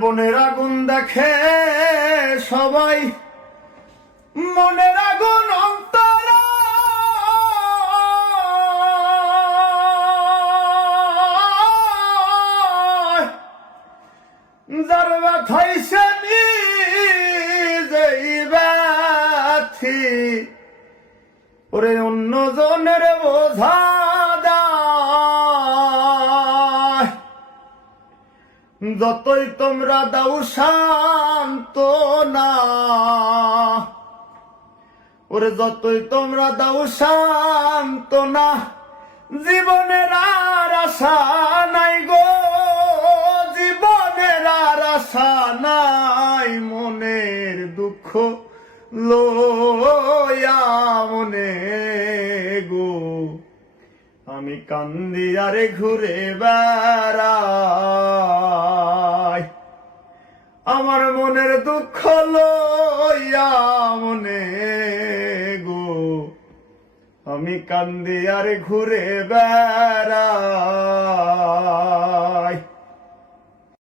বনের আগুন দেখে সবাই, মনের আগুন অন্তর যার ব্যথাইছে নিজেই ব্যথি, ওরে অন্য জনের বোঝা দায়। যতই তোমরা দাও সান্ত্বনা, ওরে যতই তোমরা দাও সান্ত্বনা, জীবনের আর আশা নাই গো, জীবনের আর আশা নাই। মনের দুঃখ লয়া মনে গো, আমি কান্দি আরে ঘুরে বেড়াই। আমার মনের দুঃখ লইয়া মনে গো, আমি কান্দি আরে ঘুরে বেড়াই।